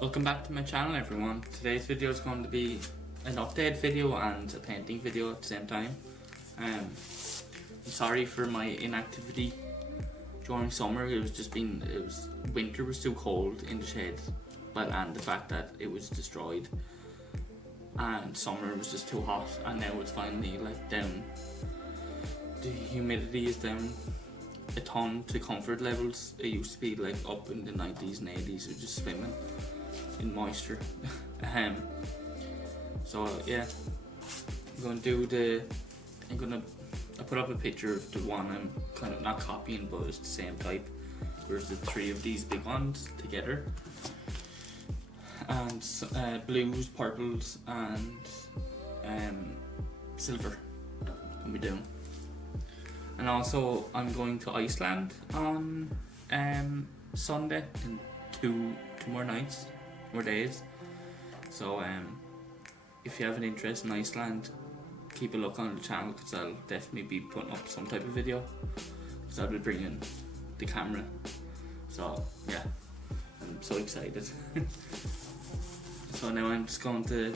Welcome back to my channel, everyone. Today's video is going to be an update video and a painting video at the same time. I'm sorry for my inactivity during summer. Winter was too cold in the shade, and the fact that it was destroyed, and summer was just too hot, and now it's finally down. The humidity is down a ton to comfort levels. It used to be up in the 90s and 80s, or just swimming in moisture. So yeah, I put up a picture of the one I'm kind of not copying, but it's the same type. There's the three of these big ones together, and blues, purples, and silver can be doing. And also I'm going to Iceland on Sunday in two more days. So if you have an interest in Iceland, keep a look on the channel, because I'll definitely be putting up some type of video, because I'll be bringing the camera. So yeah, I'm so excited. So now I'm just going to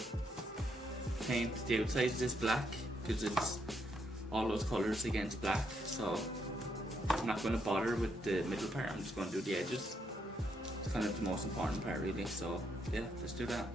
paint the outside of this black, because it's all those colours against black. So I'm not going to bother with the middle part, I'm just going to do the edges. It's kind of the most important part really. So yeah, let's do that.